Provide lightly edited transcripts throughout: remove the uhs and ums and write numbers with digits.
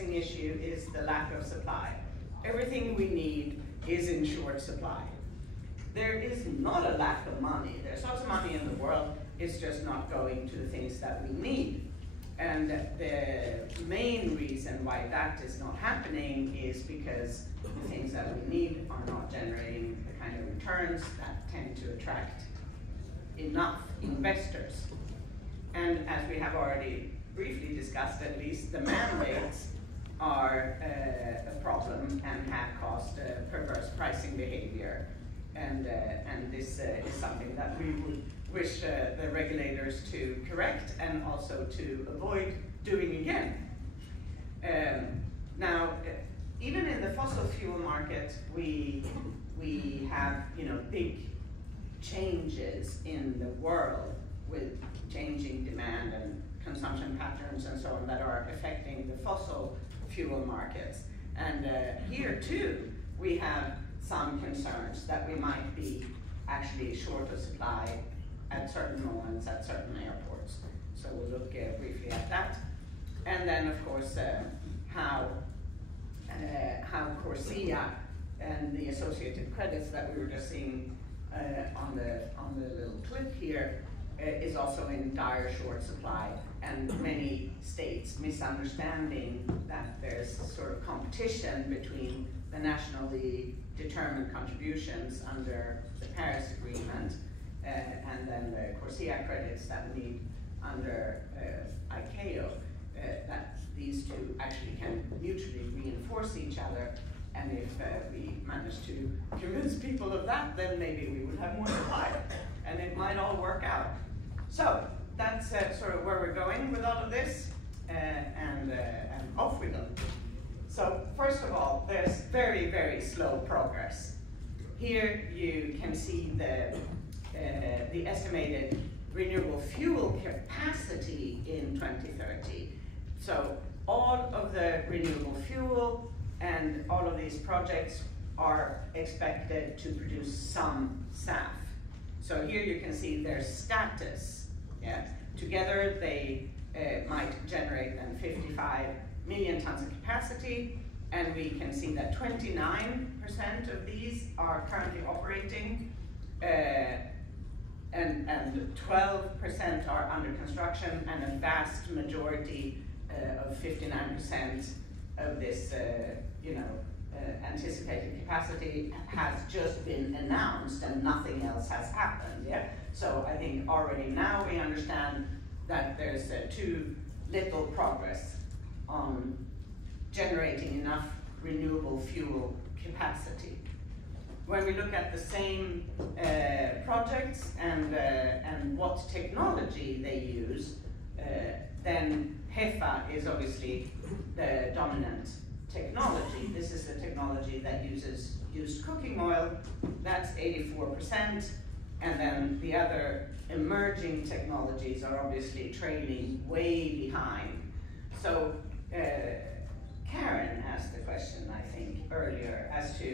pressing issue is the lack of supply. Everything we need is in short supply. There is not a lack of money. There's lots of money in the world. It's just not going to the things that we need. And the main reason why that is not happening is because the things that we need are not generating the kind of returns that tend to attract enough investors. And as we have already briefly discussed, at least, the mandates are a problem and have caused perverse pricing behavior. And this is something that we would wish the regulators to correct and also to avoid doing again. Now, even in the fossil fuel market, we have big changes in the world with changing demand and consumption patterns and so on that are affecting the fossil fuel markets. And here too, we have some concerns that we might be actually short of supply at certain moments at certain airports. So we'll look briefly at that. And then of course how CORSIA and the associated credits that we were just seeing on the little clip here is also in dire short supply, and many states misunderstanding that there's sort of competition between the nationally determined contributions under the Paris Agreement and then the CORSIA credits that we need under ICAO, that these two actually can mutually reinforce each other. And if we manage to convince people of that, then maybe we would have more supply, and it might all work out. So that's sort of where we're going with all of this, and off we go. So first of all, there's very, very slow progress. Here you can see the estimated renewable fuel capacity in 2030. So all of the renewable fuel and all of these projects are expected to produce some SAF. So here you can see their status. Yeah? Together they might generate then 55 million tons of capacity, and we can see that 29% of these are currently operating, and 12% are under construction, and a vast majority of 59% of this anticipated capacity has just been announced and nothing else has happened. Yeah? So I think already now we understand that there's too little progress on generating enough renewable fuel capacity. When we look at the same projects and what technology they use, then HEFA is obviously the dominant technology. This is the technology that uses used cooking oil. That's 84%. And then the other emerging technologies are obviously trailing way behind. So Karen asked the question, I think, earlier as to,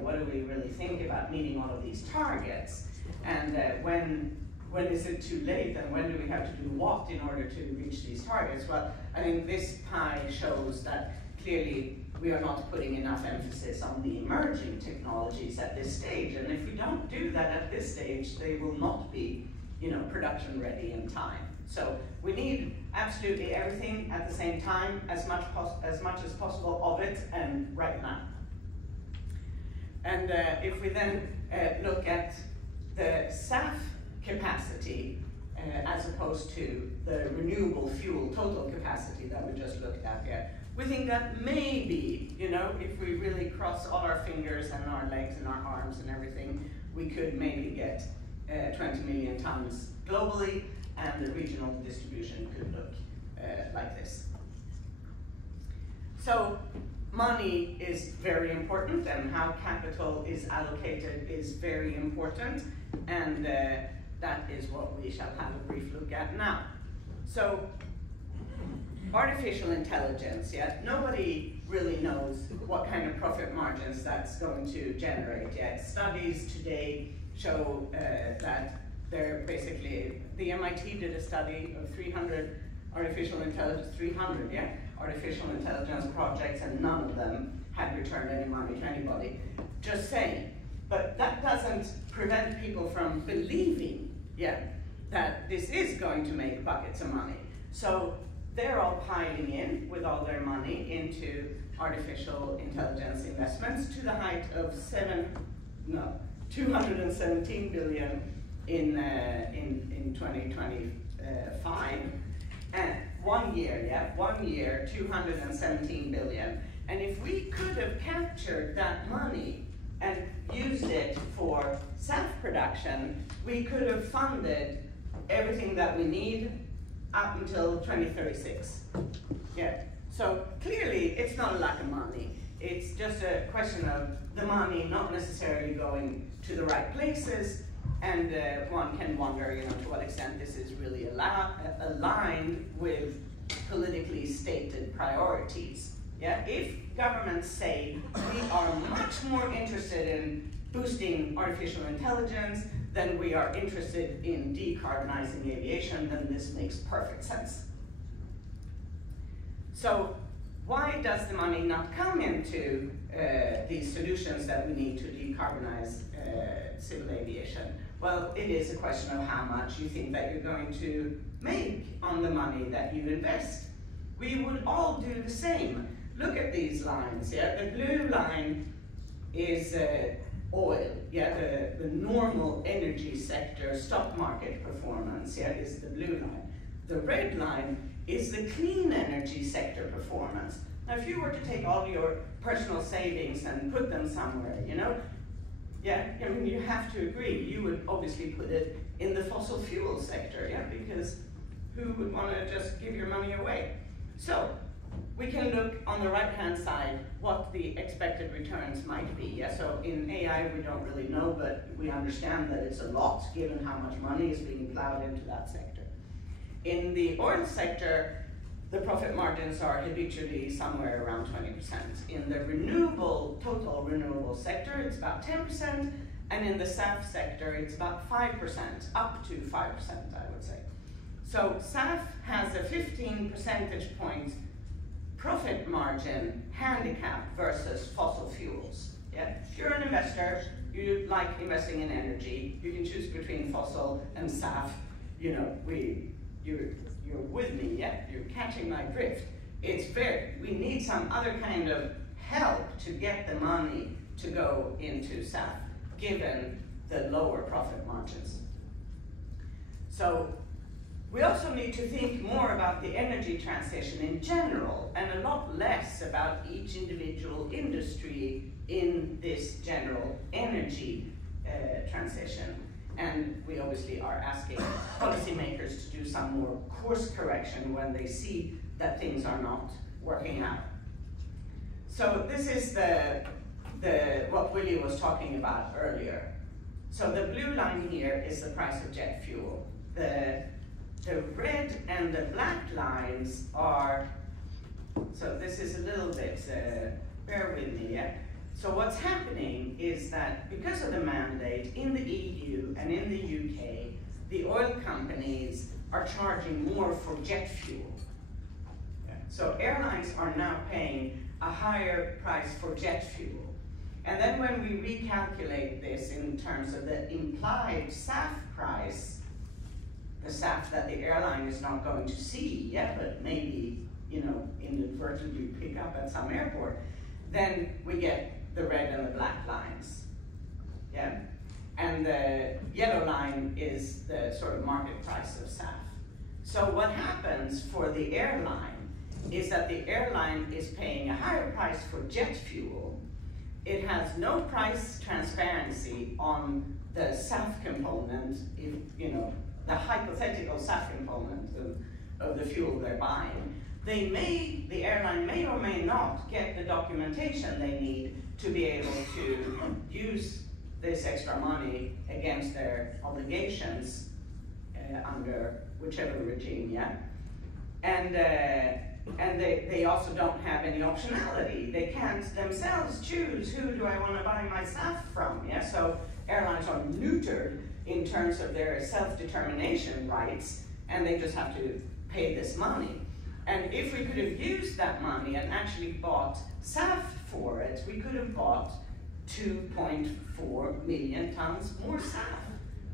what do we really think about meeting all of these targets? And when is it too late, and when do we have to do what in order to reach these targets? Well, I think this pie shows that clearly we are not putting enough emphasis on the emerging technologies at this stage. And if we don't do that at this stage, they will not be, production ready in time. So we need absolutely everything at the same time, as much as possible of it, and right now. And if we then look at the SAF capacity as opposed to the renewable fuel total capacity that we just looked at here, we think that maybe, if we really cross all our fingers and our legs and our arms and everything, we could maybe get 20 million tons globally, and the regional distribution could look like this. So money is very important, and how capital is allocated is very important, and that is what we shall have a brief look at now. So artificial intelligence, nobody really knows what kind of profit margins that's going to generate yet. Studies today show that they're basically, the MIT did a study of 300 artificial intelligence, 300, artificial intelligence projects, and none of them had returned any money to anybody. Just saying. But that doesn't prevent people from believing, that this is going to make buckets of money. So they're all piling in with all their money into artificial intelligence investments to the height of 217 billion in 2025. And 1 year, 1 year, 217 billion. And if we could have captured that money and used it for SAF production, we could have funded everything that we need up until 2036. So clearly it's not a lack of money. It's just a question of the money not necessarily going to the right places, and one can wonder, to what extent this is really aligned with politically stated priorities. If governments say we are much more interested in boosting artificial intelligence than we are interested in decarbonizing aviation, then this makes perfect sense. So why does the money not come into these solutions that we need to decarbonize civil aviation? Well, it is a question of how much you think that you're going to make on the money that you invest. We would all do the same. Look at these lines, The blue line is oil, the normal energy sector stock market performance, is the blue line. The red line is the clean energy sector performance. Now, if you were to take all your personal savings and put them somewhere, you have to agree, you would obviously put it in the fossil fuel sector, because who would want to just give your money away? So we can look on the right-hand side what the expected returns might be. So in AI, we don't really know, but we understand that it's a lot given how much money is being plowed into that sector. In the oil sector, the profit margins are habitually somewhere around 20%. In the total renewable sector, it's about 10%, and in the SAF sector, it's about 5%, up to 5%, I would say. So SAF has a 15 percentage point profit margin handicap versus fossil fuels. If you're an investor, you like investing in energy, you can choose between fossil and SAF. You're with me, You're catching my drift. We need some other kind of help to get the money to go into SAF, given the lower profit margins. So we also need to think more about the energy transition in general, and a lot less about each individual industry in this general energy transition. And we obviously are asking policymakers to do some more course correction when they see that things are not working out. So this is what Willie was talking about earlier. So the blue line here is the price of jet fuel. The red and the black lines are, so this is a little bit, bear with me, So what's happening is that because of the mandate in the EU and in the UK, the oil companies are charging more for jet fuel. So airlines are now paying a higher price for jet fuel. And then when we recalculate this in terms of the implied SAF price, the SAF that the airline is not going to see, but maybe, inadvertently pick up at some airport, then we get the red and the black lines, and the yellow line is the sort of market price of SAF. So what happens for the airline is that the airline is paying a higher price for jet fuel. It has no price transparency on the SAF component, the hypothetical SAF component of the fuel they're buying. The airline may or may not get the documentation they need to be able to use this extra money against their obligations under whichever regime, And they also don't have any optionality. They can't themselves choose who do I want to buy my SAF from, So airlines are neutered in terms of their self-determination rights, and they just have to pay this money. And if we could have used that money and actually bought SAF for it, we could have bought 2.4 million tons more SAF.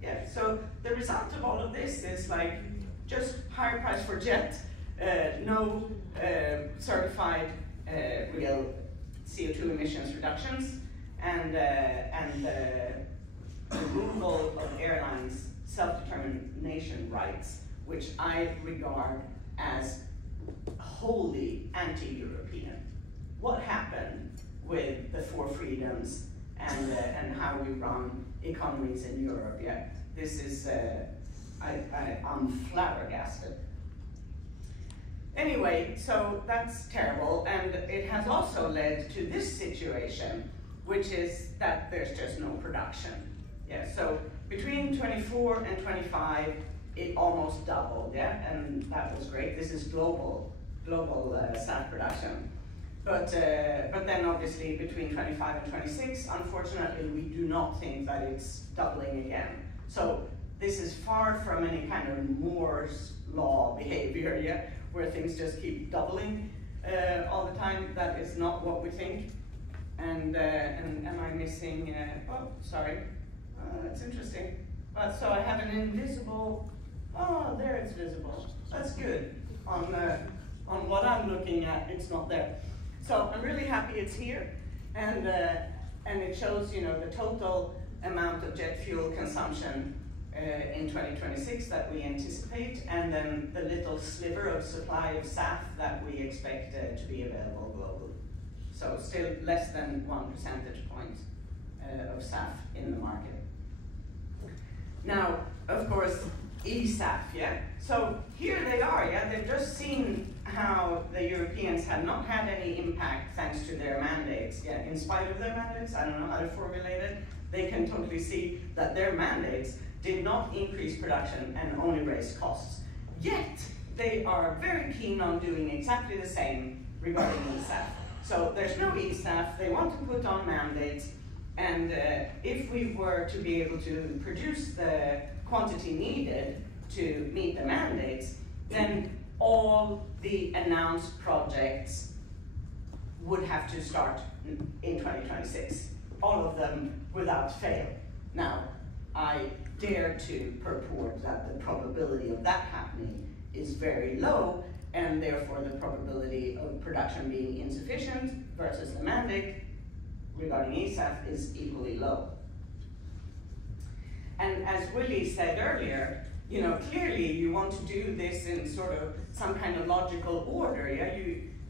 Yeah, so the result of all of this is like just higher price for jet, no certified real CO2 emissions reductions, and removal of airlines' self-determination rights, which I regard as wholly anti-European. What happened with the four freedoms and how we run economies in Europe? Yeah, this is, I'm flabbergasted. Anyway, so that's terrible, and it has also led to this situation, which is that there's just no production. Yeah, so between 24 and 25, it almost doubled, yeah, and that was great. This is global SAF production. But then obviously between 25 and 26, unfortunately, we do not think that it's doubling again. So this is far from any kind of Moore's law behavior, yeah, where things just keep doubling all the time. That is not what we think. And am I missing, oh, sorry, that's interesting. But so I have an invisible, oh, there it's visible. That's good. On what I'm looking at, it's not there. So I'm really happy it's here, and it shows, you know, the total amount of jet fuel consumption in 2026 that we anticipate, and then the little sliver of supply of SAF that we expect to be available globally. So still less than 1 percentage point of SAF in the market. Now, of course, eSAF, yeah? So here they are, yeah? They've just seen how the Europeans have not had any impact thanks to their mandates, yeah? In spite of their mandates, I don't know how to formulate it, they can totally see that their mandates did not increase production and only raise costs. Yet, they are very keen on doing exactly the same regarding eSAF. So there's no eSAF, they want to put on mandates, and if we were to be able to produce the quantity needed to meet the mandates, then all the announced projects would have to start in 2026. All of them without fail. Now, I dare to purport that the probability of that happening is very low, and therefore the probability of production being insufficient versus the mandate regarding eSAF is equally low. And as Willie said earlier, you know, clearly you want to do this in sort of some kind of logical order, yeah?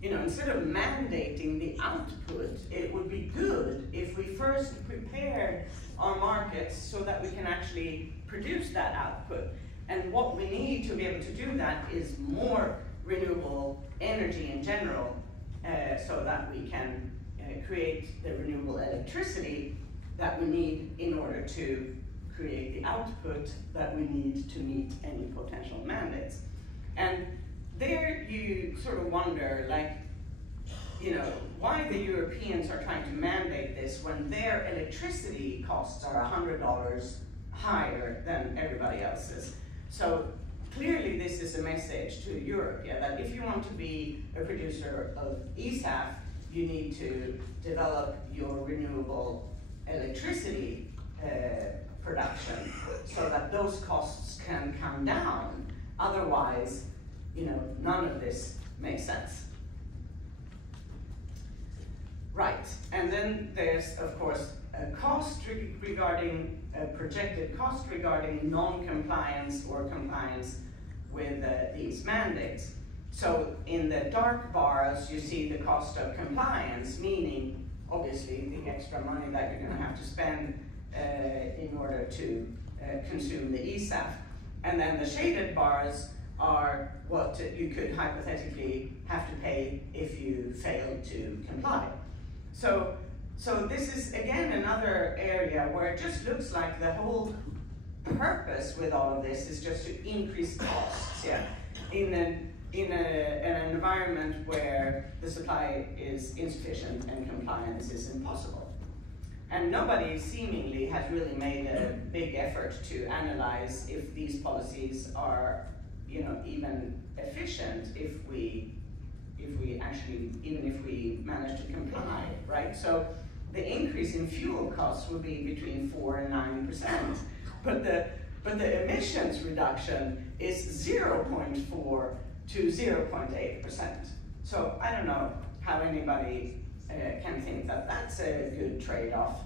You know, instead of mandating the output, it would be good if we first prepared our markets so that we can actually produce that output. And what we need to be able to do that is more renewable energy in general, so that we can create the renewable electricity that we need in order to create the output that we need to meet any potential mandates. And there you sort of wonder, like, you know, why the Europeans are trying to mandate this when their electricity costs are $100 higher than everybody else's. So clearly this is a message to Europe, yeah, that if you want to be a producer of eSAF, you need to develop your renewable electricity production so that those costs can come down. Otherwise, you know, none of this makes sense. Right, and then there's, of course, a cost regarding, a projected cost regarding non-compliance or compliance with these mandates. So in the dark bars, you see the cost of compliance, meaning obviously the extra money that you're going to have to spend in order to consume the eSAF. And then the shaded bars are what you could hypothetically have to pay if you fail to comply. So this is again another area where it just looks like the whole purpose with all of this is just to increase costs, yeah, in an environment where the supply is insufficient and compliance is impossible. And nobody seemingly has really made a big effort to analyze if these policies are, even efficient if we manage to comply, right? So the increase in fuel costs would be between 4 and 9%, but the emissions reduction is 0.4 to 0.8%. So I don't know how anybody can think that that's a good trade-off.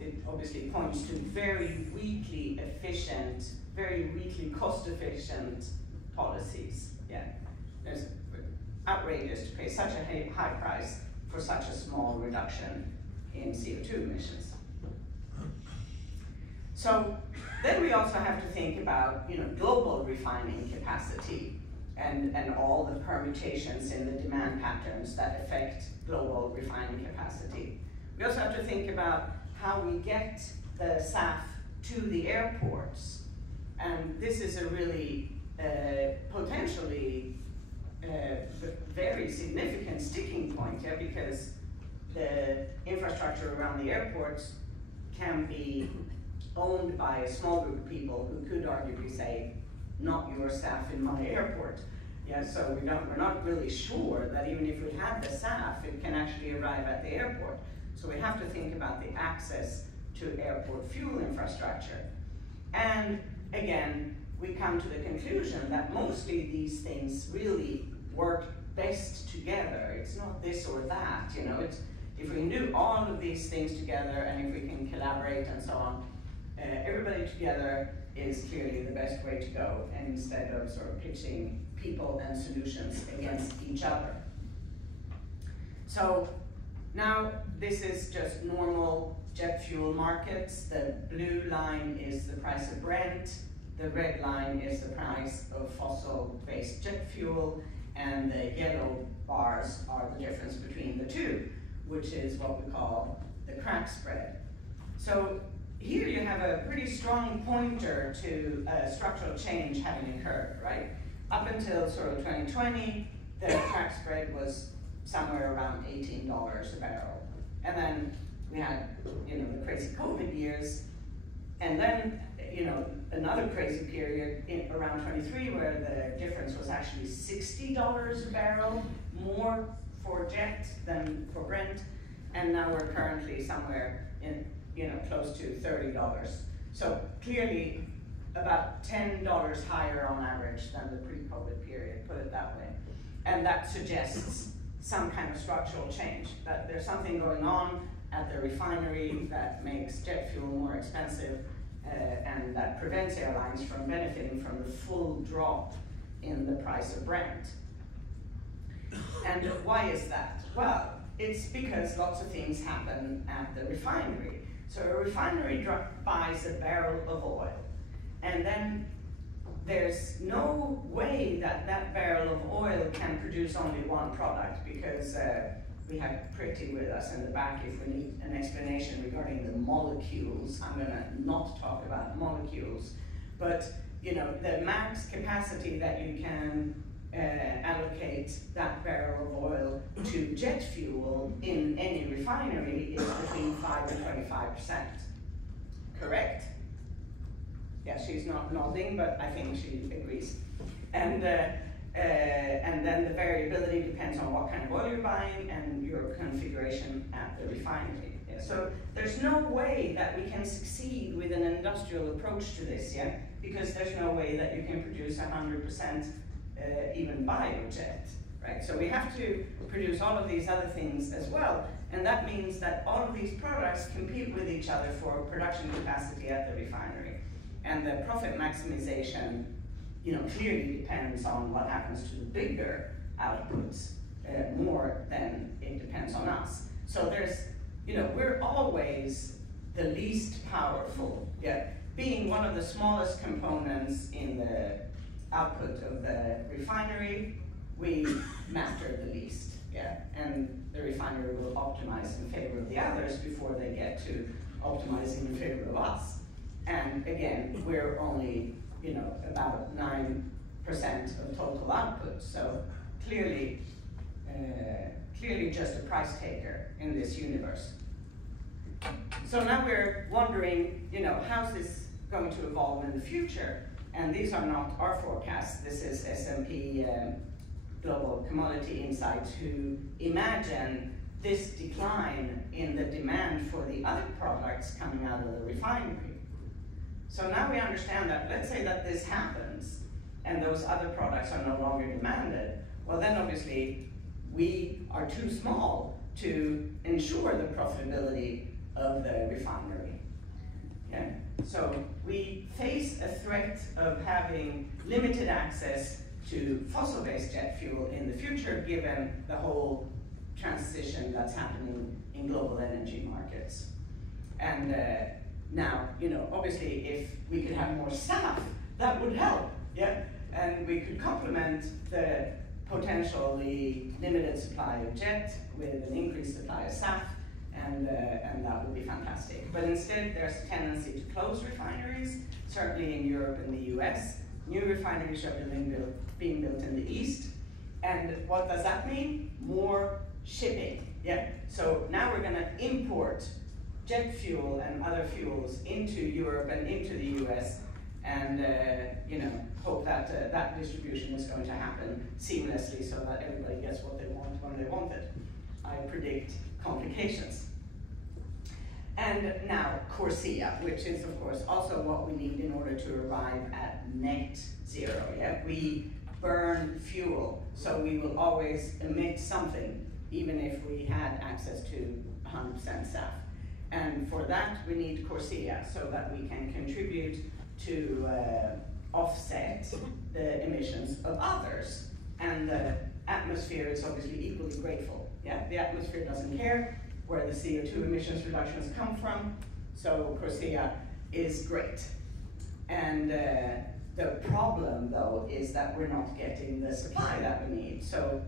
It obviously points to very weakly efficient, very weakly cost-efficient policies. Yeah, it's outrageous to pay such a high price for such a small reduction in CO2 emissions. So then we also have to think about global refining capacity and all the permutations in the demand patterns that affect global refining capacity. We also have to think about how we get the SAF to the airports. And this is a really potentially very significant sticking point, yeah, because the infrastructure around the airports can be owned by a small group of people who could arguably say, not your SAF in my airport. Yeah, so we're not really sure that even if we had the SAF, it can actually arrive at the airport. So we have to think about the access to airport fuel infrastructure. And again, we come to the conclusion that mostly these things really work best together. It's not this or that, it's if we can do all of these things together and if we can collaborate and so on, everybody together is clearly the best way to go, instead of sort of pitching people and solutions against each other. So now this is just normal jet fuel markets. The blue line is the price of Brent, the red line is the price of fossil-based jet fuel, and the yellow bars are the difference between the two, which is what we call the crack spread. So here you have a pretty strong pointer to a structural change having occurred, right? Up until sort of 2020, the crack spread was somewhere around $18 a barrel. And then we had, the crazy COVID years, and then, another crazy period in around 23 where the difference was actually $60 a barrel more for jet than for Brent, and now we're currently somewhere in, close to $30. So clearly about $10 higher on average than the pre-COVID period, put it that way. And that suggests some kind of structural change, that there's something going on at the refinery that makes jet fuel more expensive and that prevents airlines from benefiting from the full drop in the price of Brent. And why is that? Well, it's because lots of things happen at the refinery. So a refinery buys a barrel of oil, and then there's no way that that barrel of oil can produce only one product, because we have Pretty with us in the back if we need an explanation regarding the molecules. I'm gonna not talk about molecules, but the max capacity that you can allocate that barrel of oil to jet fuel in any refinery is between 5 and 25%. Correct? Yeah, she's not nodding, but I think she agrees. And then the variability depends on what kind of oil you're buying and your configuration at the refinery. Yeah, so there's no way that we can succeed with an industrial approach to this, yeah? Because there's no way that you can produce 100% even biojet, right? So we have to produce all of these other things as well, and that means that all of these products compete with each other for production capacity at the refinery. And the profit maximization, clearly depends on what happens to the bigger outputs more than it depends on us. So there's, we're always the least powerful, yeah? Being one of the smallest components in the output of the refinery, we matter the least, yeah? And the refinery will optimize in favor of the others before they get to optimizing in favor of us. And again, we're only, about 9% of total output. So clearly just a price taker in this universe. So now we're wondering, how's this going to evolve in the future? and these are not our forecasts, this is S&P Global Commodity Insights, who imagine this decline in the demand for the other products coming out of the refinery. So now we understand that, let's say that this happens, and those other products are no longer demanded, well then obviously we are too small to ensure the profitability of the refinery. Yeah? So we face a threat of having limited access to fossil-based jet fuel in the future, given the whole transition that's happening in global energy markets. And now, you know, obviously if we could have more SAF, that would help, yeah? And we could complement the potentially limited supply of jet with an increased supply of SAF, and that would be fantastic. But instead, there's a tendency to close refineries, certainly in Europe and the US. New refineries are being built in the East. And what does that mean? More shipping, yeah? So now we're gonna import jet fuel and other fuels into Europe and into the US, and you know, hope that that distribution is going to happen seamlessly so that everybody gets what they want when they want it. I predict complications. And now CORSIA, which is of course also what we need in order to arrive at net zero. Yeah? We burn fuel, so we will always emit something, even if we had access to 100% SAF. And for that we need CORSIA, so that we can contribute to offset the emissions of others. And the atmosphere is obviously equally grateful. Yeah? The atmosphere doesn't care where the CO2 emissions reductions come from, so CORSIA is great. And the problem, though, is that we're not getting the supply that we need. So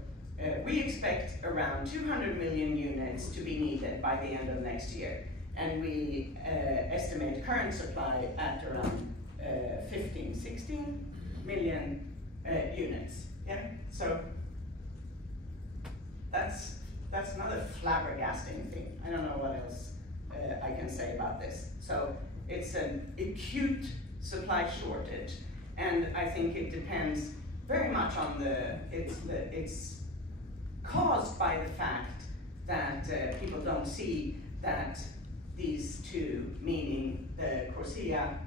we expect around 200 million units to be needed by the end of next year. And we estimate current supply at around 15, 16 million units. Yeah? So that's another flabbergasting thing. I don't know what else I can say about this. So it's an acute supply shortage, and I think it depends very much on it's caused by the fact that people don't see that these two, meaning the CORSIA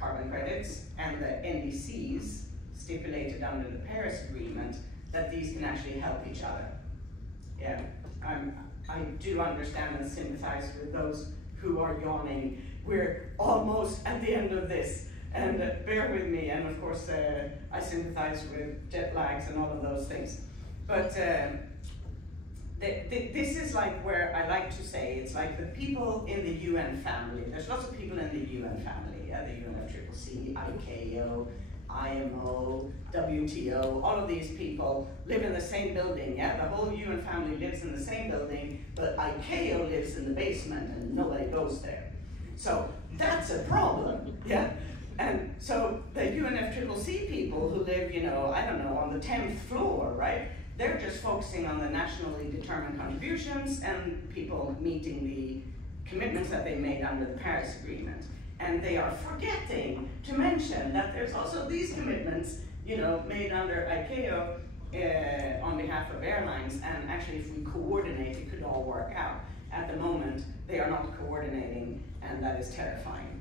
carbon credits and the NDCs stipulated under the Paris Agreement, that these can actually help each other. Yeah, I do understand and sympathize with those who are yawning. We're almost at the end of this, and bear with me. And of course, I sympathize with jet lags and all of those things. But this is like where I like to say, it's like the people in the UN family. There's lots of people in the UN family, yeah, the UNFCCC, ICAO, IMO, WTO, all of these people live in the same building, yeah? The whole UN family lives in the same building, but ICAO lives in the basement and nobody goes there. So that's a problem, yeah? And so the UNFCCC people who live, you know, I don't know, on the 10th floor, right? They're just focusing on the nationally determined contributions and people meeting the commitments that they made under the Paris Agreement. And they are forgetting to mention that there's also these commitments, you know, made under ICAO on behalf of airlines, and actually if we coordinate, it could all work out. At the moment, they are not coordinating, and that is terrifying.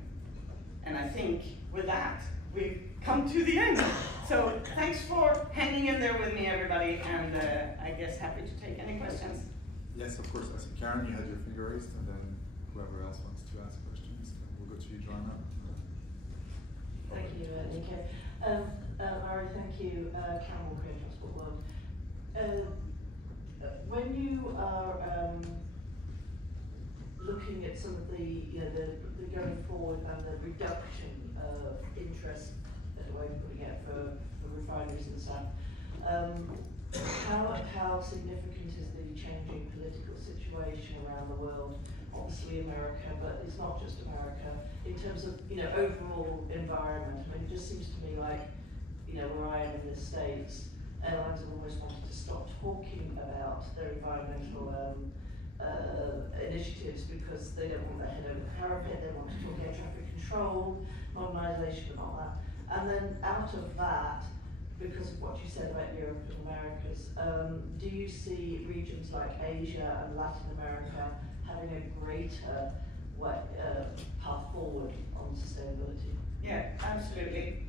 And I think with that, we've come to the end. So thanks for hanging in there with me, everybody, and I guess happy to take any questions. Yes, of course. I see Karen, you had your finger raised, and then whoever else wants to ask questions. We'll go to you, Joanna. Thank you, Nico. Mary, thank you, Karen Walker, Transport World. When you are looking at some of the, you know, the going forward and the reduction of interest, the way of putting it for refineries and stuff, how significant is the changing political situation around the world? Obviously America, but it's not just America. In terms of, you know, overall environment, I mean, it just seems to me like, you know, where I am in the States, airlines have almost wanted to stop talking about their environmental initiatives because they don't want their head over the parapet. They want to talk air traffic control, modernisation and all that. And then out of that, because of what you said about Europe and Americas, do you see regions like Asia and Latin America having a greater path forward on sustainability? Yeah, absolutely.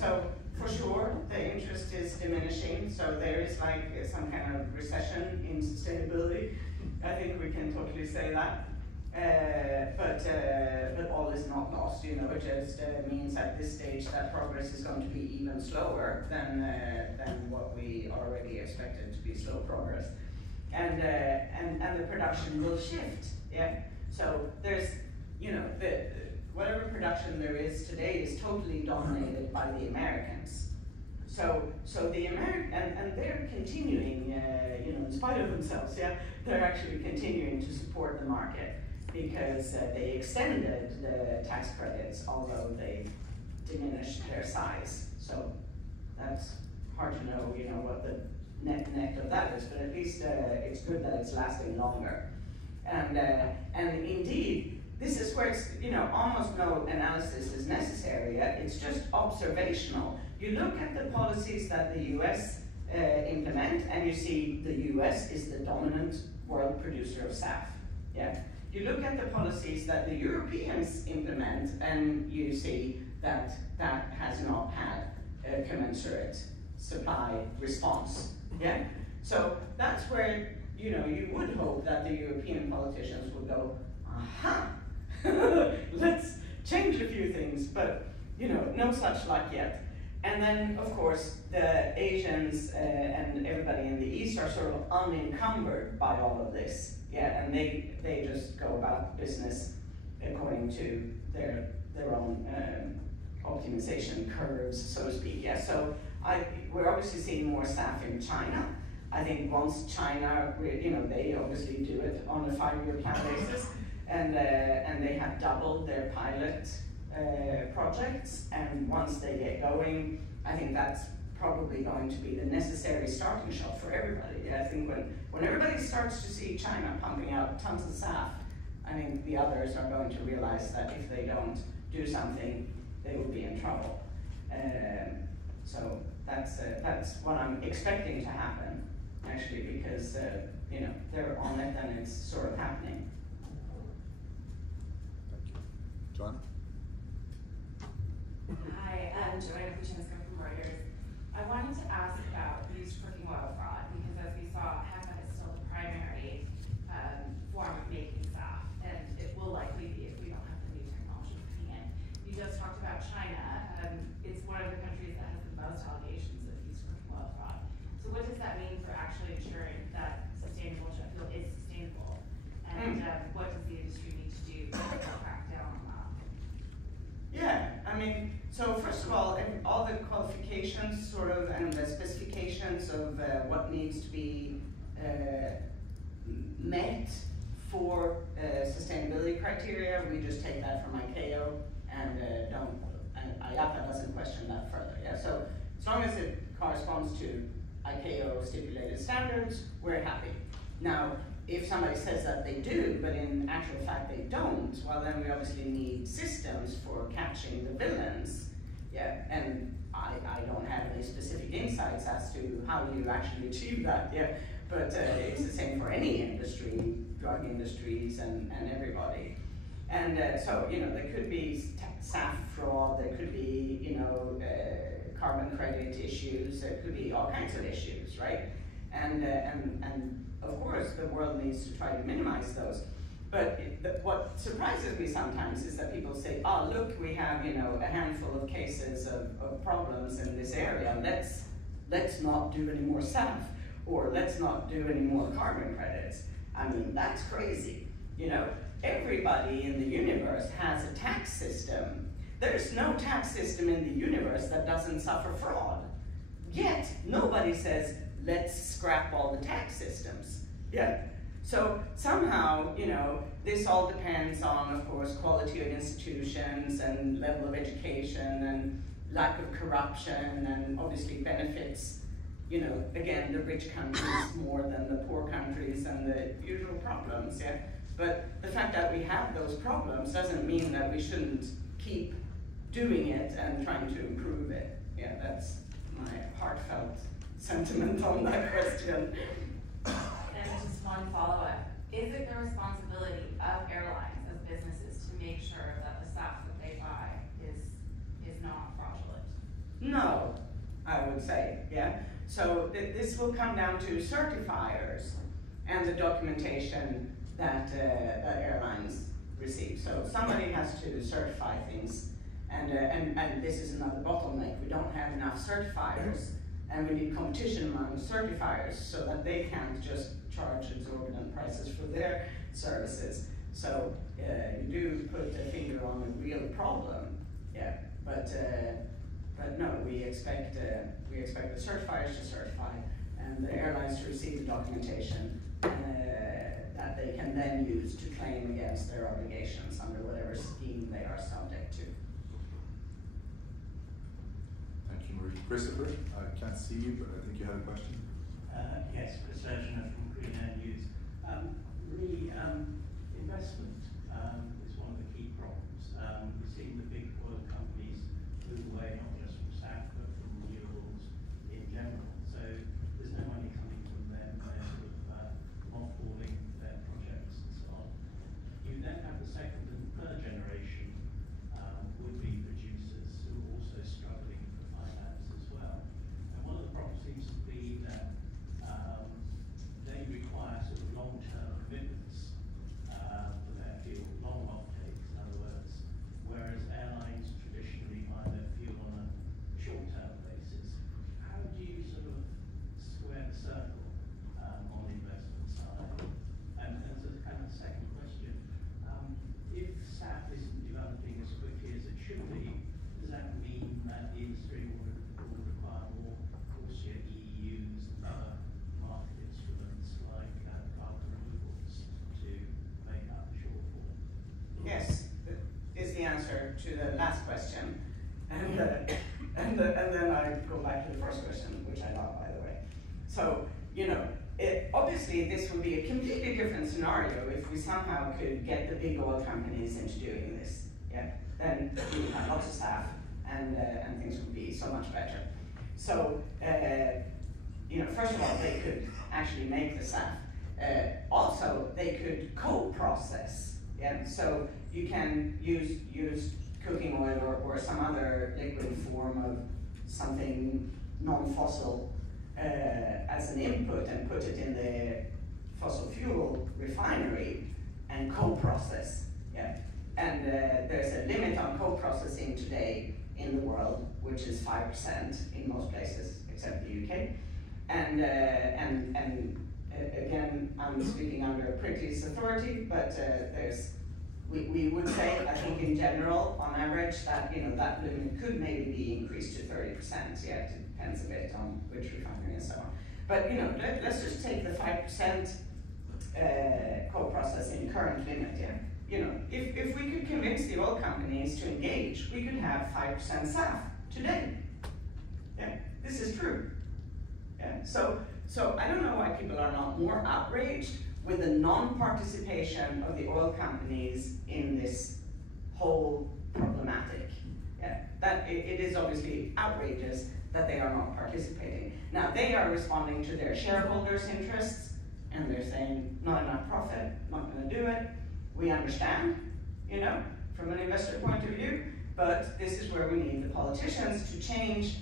So for sure, the interest is diminishing. So there is like some kind of recession in sustainability. I think we can totally say that. But all is not lost. You know, it just means at this stage that progress is going to be even slower than what we already expected to be slow progress, and the production will shift. Yeah. So there's, you know, whatever production there is today is totally dominated by the Americans. So the and they're continuing, you know, in spite of themselves, yeah, they're actually continuing to support the market because they extended the tax credits, although they diminished their size. So that's hard to know, you know, what the net of that is, but at least it's good that it's lasting longer. And indeed, this is where it's, you know, almost no analysis is necessary. It's just observational. You look at the policies that the US implement, and you see the US is the dominant world producer of SAF. Yeah. You look at the policies that the Europeans implement, and you see that that has not had a commensurate supply response. Yeah. So that's where, you know, you would hope that the European politicians would go, aha, let's change a few things, but, you know, no such luck yet. And then, of course, the Asians and everybody in the East are sort of unencumbered by all of this. Yeah, and they just go about business according to their own optimization curves, so to speak. Yeah, so we're obviously seeing more SAF in China. I think once China, you know, they obviously do it on a 5-year plan basis, and they have doubled their pilot projects, and once they get going, I think that's probably going to be the necessary starting shot for everybody. Yeah, I think when everybody starts to see China pumping out tons of SAF, I think the others are going to realize that if they don't do something, they will be in trouble. So that's what I'm expecting to happen, actually, because you know, they're on it and it's sort of happening. Thank you. Joanna? Hi, I'm Joanna Kuchinska from Reuters. I wanted to ask about used cooking oil fraud, because as we saw, HEPA is still the primary form of making SAF, and it will likely be if we don't have the new technology coming in. You just talked about China. It's one of the countries that has the most allegations of used cooking oil fraud. So what does that mean for actually ensuring that sustainable jet fuel is sustainable? And what does the industry need to do to crack down on that? Yeah, I mean, so first of all the qualifications sort of and the specifications of what needs to be met for sustainability criteria, we just take that from ICAO and IATA doesn't question that further. Yeah, so as long as it corresponds to ICAO stipulated standards, we're happy. Now, if somebody says that they do, but in actual fact they don't, well then we obviously need systems for catching the villains. Yeah, and I don't have any specific insights as to how you actually achieve that. Yeah, but it's the same for any industry, drug industries and everybody. And so, you know, there could be SAF fraud, there could be, you know, carbon credit issues, there could be all kinds of issues, right? And of course, the world needs to try to minimize those. But what surprises me sometimes is that people say, oh, look, we have, you know, a handful of cases of problems in this area. Let's not do any more SAF, or let's not do any more carbon credits. I mean, that's crazy. You know, everybody in the universe has a tax system. There's no tax system in the universe that doesn't suffer fraud. Yet, nobody says, let's scrap all the tax systems. Yeah. So somehow, you know, this all depends on, of course, quality of institutions and level of education and lack of corruption, and obviously benefits, you know, again, the rich countries more than the poor countries, and the usual problems, yeah? But the fact that we have those problems doesn't mean that we shouldn't keep doing it and trying to improve it. Yeah, that's my heartfelt sentiment on that question. And just one follow-up. Is it the responsibility of airlines as businesses to make sure that the SAF that they buy is not fraudulent? No, I would say, yeah. So this will come down to certifiers and the documentation that airlines receive. So somebody has to certify things, and this is another bottleneck. We don't have enough certifiers, and we need competition among certifiers so that they can't just charge exorbitant prices for their services. So you do put a finger on a real problem, yeah. But no, we expect the certifiers to certify and the airlines to receive the documentation that they can then use to claim against their obligations under whatever scheme they are subject to. Thank you, Marie. Christopher, I can't see you, but I think you had a question. Yes, Chris Virginer from Green Air News. Investment is one of the key problems. We've seen the big oil companies move away not just from SAF but from renewables in general. So there's no money coming from them. They're sort of mothballing their projects and so on. You then have the second and third generation would-be producers who are also struggling for finance as well. And one of the problems seems to be that they require sort of long-term commitments for their fuel, long offtakes, in other words, whereas airlines traditionally buy their fuel on a short-term basis. How do you sort of square the circle on the investment side? And as a kind of second question, if SAF isn't developing as quickly as it should be, does that mean that the industry will require more, of course, your EUs and other market instruments like carbon removals to make up the shortfall? Yes, is the answer to the last question, and then I go back to the first question, which I love, by the way. So obviously this would be a completely different scenario if we somehow could get the big oil companies into doing this. Yeah, then we would have lots of staff, and things would be so much better. So first of all, they could actually make the SAF. Also, they could co-process. Yeah, so you can use cooking oil or some other liquid form of something non-fossil as an input and put it in the fossil fuel refinery and co-process. Yeah, and there's a limit on co-processing today in the world, which is 5% in most places except the UK. And again, I'm speaking under a British authority, but we would say, I think in general, on average, that that limit could maybe be increased to 30%. Yeah, it depends a bit on which refinery and so on. But let's just take the 5% co-processing current limit. Yeah, if we could convince the oil companies to engage, we could have 5% SAF today. Yeah, this is true. Yeah, so I don't know why people are not more outraged with the non-participation of the oil companies in this whole problematic. Yeah, that it is obviously outrageous that they are not participating. Now, they are responding to their shareholders' interests, and they're saying, not enough profit, not gonna do it. We understand, from an investor point of view, but this is where we need the politicians to change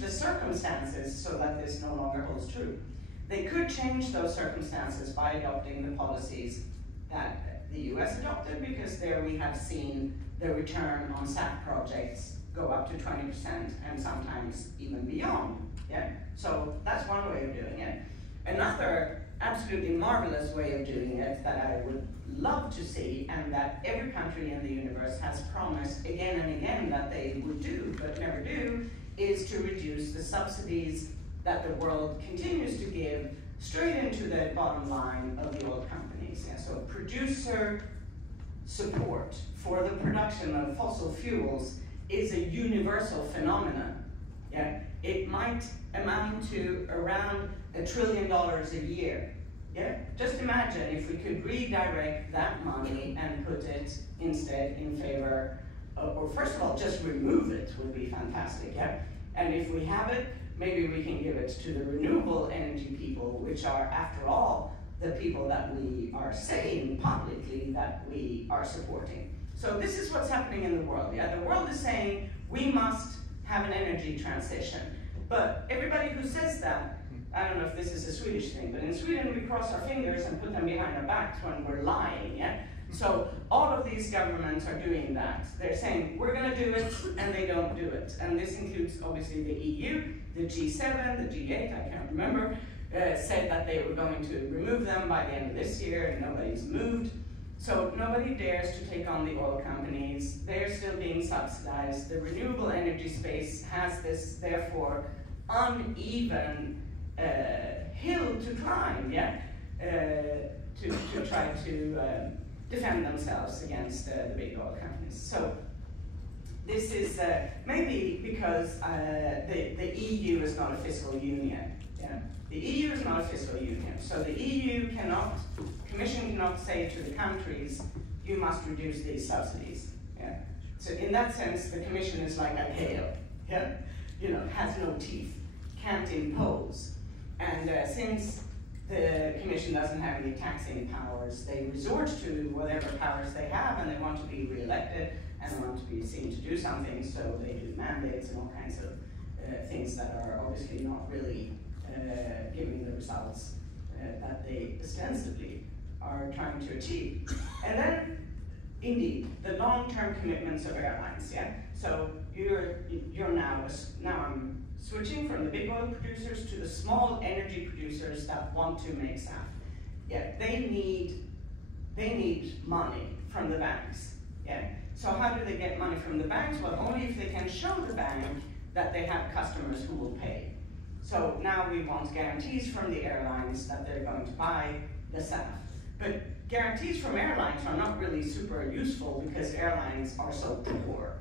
the circumstances so that this no longer holds true. They could change those circumstances by adopting the policies that the US adopted, because there we have seen the return on SAF projects go up to 20% and sometimes even beyond. Yeah, so that's one way of doing it. Another absolutely marvelous way of doing it that I would love to see, and that every country in the universe has promised again and again that they would do but never do, is to reduce the subsidies that the world continues to give straight into the bottom line of the oil companies. Yeah, so producer support for the production of fossil fuels is a universal phenomenon. Yeah, it might amount to around $1 trillion a year. Yeah, just imagine if we could redirect that money and put it instead in favor or first of all, just remove it would be fantastic, yeah? And if we have it, maybe we can give it to the renewable energy people, which are, after all, the people that we are saying publicly that we are supporting. So this is what's happening in the world, yeah? The world is saying we must have an energy transition. But everybody who says that, I don't know if this is a Swedish thing, but in Sweden we cross our fingers and put them behind our backs when we're lying, yeah? So all of these governments are doing that. They're saying, we're gonna do it, and they don't do it. And this includes obviously the EU, the G7, the G8, I can't remember, said that they were going to remove them by the end of this year, and nobody's moved. So nobody dares to take on the oil companies. They're still being subsidized. The renewable energy space has this, therefore, uneven hill to climb, yeah? To try to defend themselves against the big oil companies. So this is maybe because the EU is not a fiscal union. Yeah? The EU is not a fiscal union. So the EU cannot, Commission cannot say to the countries, you must reduce these subsidies. Yeah? So in that sense, the Commission is like IATA. Yeah? You know, has no teeth, can't impose. And since the Commission doesn't have any taxing powers, they resort to whatever powers they have, and they want to be re-elected, and they want to be seen to do something, so they do mandates and all kinds of things that are obviously not really giving the results that they ostensibly are trying to achieve. And then, indeed, the long-term commitments of airlines, yeah? So you're now I'm switching from the big oil producers to the small energy producers that want to make SAF. Yeah, they need money from the banks. Yeah. So how do they get money from the banks? Well, only if they can show the bank that they have customers who will pay. So now we want guarantees from the airlines that they're going to buy the SAF. But guarantees from airlines are not really super useful because airlines are so poor.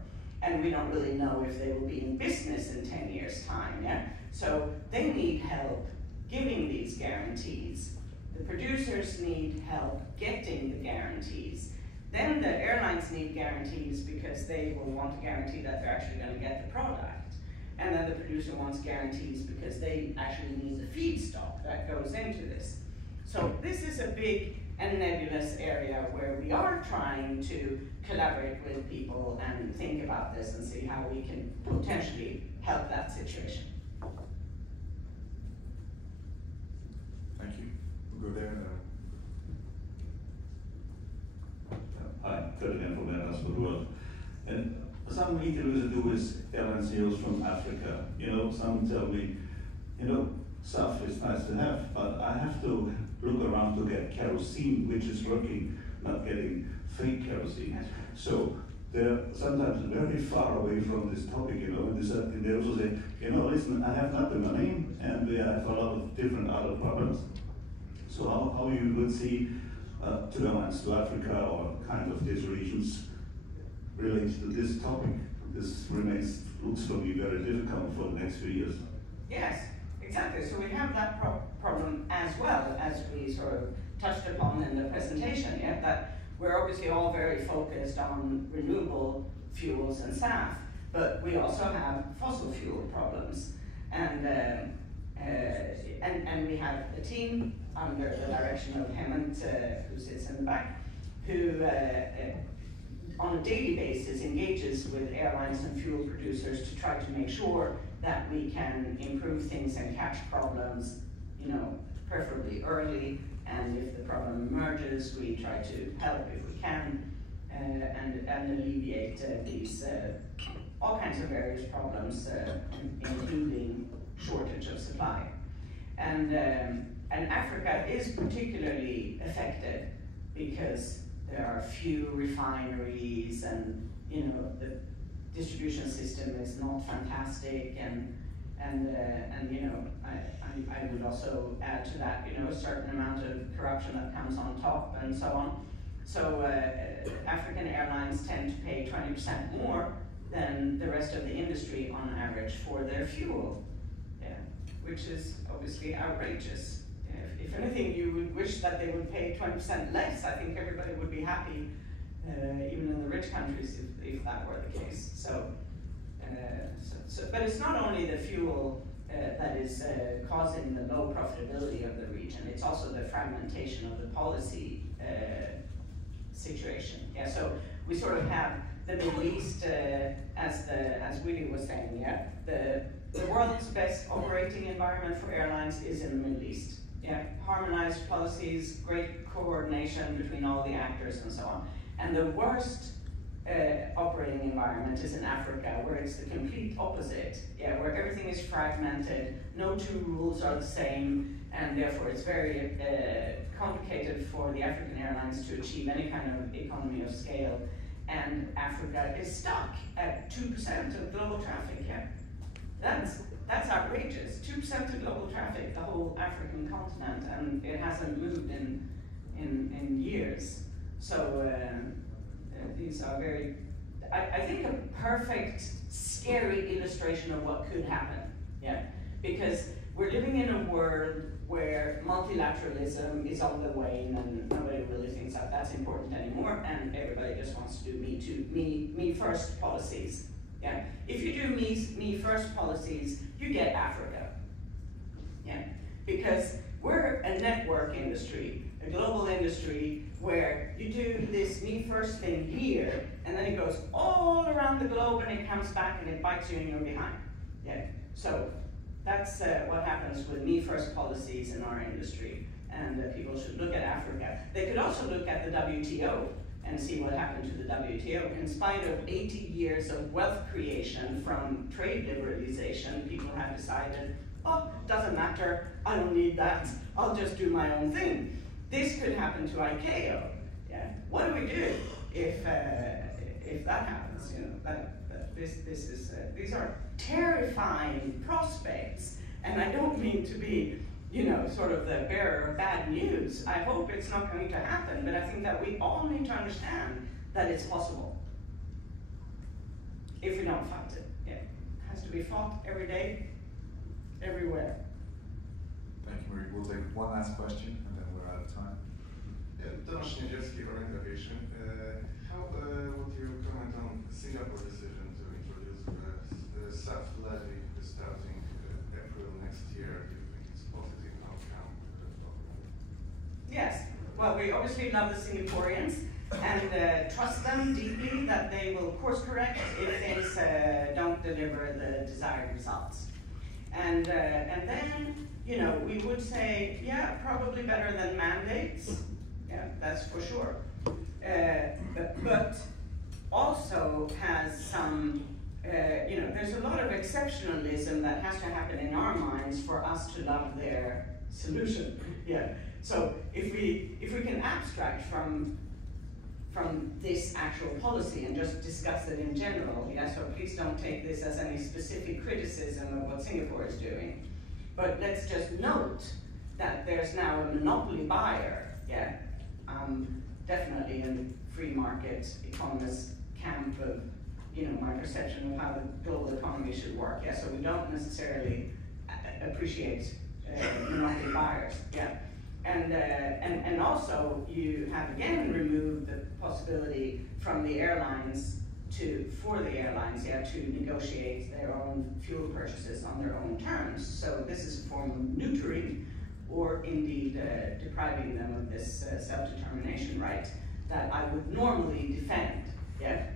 And we don't really know if they will be in business in 10 years' time, yeah? So they need help giving these guarantees. The producers need help getting the guarantees. Then the airlines need guarantees because they will want to guarantee that they're actually going to get the product. And then the producer wants guarantees because they actually need the feedstock that goes into this. So this is a big and nebulous area where we are trying to collaborate with people and think about this and see how we can potentially help that situation. Thank you. We'll go there. Hi, Ferdinand from Airlines for the World. And some interviews I do with airline CEOs from Africa. You know, some tell me, you know, SAF is nice to have, but I have to look around to get kerosene, which is working, not getting fake kerosene. So they're sometimes very far away from this topic, you know, and they also say, you know, listen, I have not the money, and we have a lot of different other problems. So how you would see developments to Africa or kind of these regions related to this topic? This looks for me very difficult for the next few years. Yes, exactly. So we have that problem as well, as we sort of touched upon in the presentation, yeah, that we're obviously all very focused on renewable fuels and SAF, but we also have fossil fuel problems. And we have a team under the direction of Hemant, who sits in the back, who on a daily basis engages with airlines and fuel producers to try to make sure that we can improve things and catch problems, you know, preferably early, and if the problem emerges, we try to help if we can, and alleviate these all kinds of various problems, including shortage of supply. And Africa is particularly affected because there are few refineries, and you know the distribution system is not fantastic, and you know I would also add to that, you know, a certain amount of corruption that comes on top and so on. So African airlines tend to pay 20% more than the rest of the industry on average for their fuel, yeah, which is obviously outrageous. If anything, you would wish that they would pay 20% less. I think everybody would be happy even in the rich countries, if that were the case. But it's not only the fuel that is causing the low profitability of the region, it's also the fragmentation of the policy situation. Yeah, so we sort of have the Middle East, as Willie was saying, yeah, the world's best operating environment for airlines is in the Middle East. Yeah, harmonized policies, great coordination between all the actors and so on. And the worst operating environment is in Africa, where it's the complete opposite. Yeah, where everything is fragmented, no two rules are the same, and therefore it's very complicated for the African airlines to achieve any kind of economy of scale. And Africa is stuck at 2% of global traffic. Yeah, that's outrageous. 2% of global traffic, the whole African continent, and it hasn't moved in years. So these are very, I think, a perfect, scary illustration of what could happen. Yeah, because we're living in a world where multilateralism is on the wane, and nobody really thinks that that's important anymore, and everybody just wants to do me first policies. Yeah, if you do me first policies, you get Africa. Yeah, because we're a network industry, a global industry, where you do this me first thing here, and then it goes all around the globe, and it comes back and it bites you in your behind. Yeah, so that's what happens with me first policies in our industry, and people should look at Africa. They could also look at the WTO and see what happened to the WTO. In spite of 80 years of wealth creation from trade liberalization, people have decided, oh, doesn't matter, I don't need that, I'll just do my own thing. This could happen to ICAO. Yeah, what do we do if that happens? You know, these are terrifying prospects, and I don't mean to be, you know, sort of the bearer of bad news. I hope it's not going to happen, but I think that we all need to understand that it's possible if we don't fight it. Yeah, it has to be fought every day, everywhere. Thank you, Marie. We'll take one last question, and then we're out of time. Tomasz Niedzielski, Orient Aviation. How would you comment on Singapore's decision to introduce the SAF levy starting April next year? Do you think it's a positive outcome? Yes. Well, we obviously love the Singaporeans and trust them deeply that they will course correct if things don't deliver the desired results. And then, you know, we would say, yeah, probably better than mandates. Yeah, that's for sure. But also has some, you know, there's a lot of exceptionalism that has to happen in our minds for us to love their solution. Yeah. So if we can abstract from this actual policy and just discuss it in general, yeah, so please don't take this as any specific criticism of what Singapore is doing. But let's just note that there's now a monopoly buyer, yeah, definitely in the free market economist camp of, you know, my perception of how the global economy should work, yeah, so we don't necessarily appreciate monopoly buyers, yeah. And also you have again removed the possibility from the airlines for the airlines to negotiate their own fuel purchases on their own terms. So this is a form of neutering, or indeed depriving them of this self-determination right that I would normally defend. Yeah,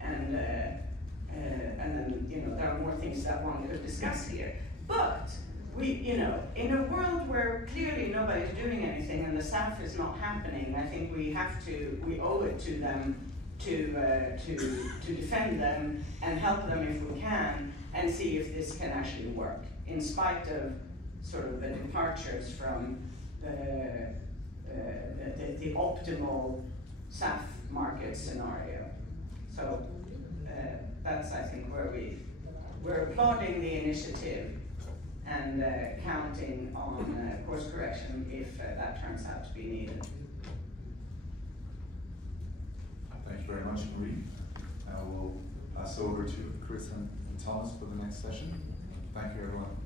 and then, you know, there are more things that one could discuss here, but. We, you know, in a world where clearly nobody's doing anything and the SAF is not happening, I think we owe it to them to defend them and help them if we can, and see if this can actually work, in spite of sort of the departures from the optimal SAF market scenario. So that's, I think, where we're applauding the initiative and counting on course correction if that turns out to be needed. Thank you very much, Marie. Now we'll pass over to Chris and Thomas for the next session. Thank you, everyone.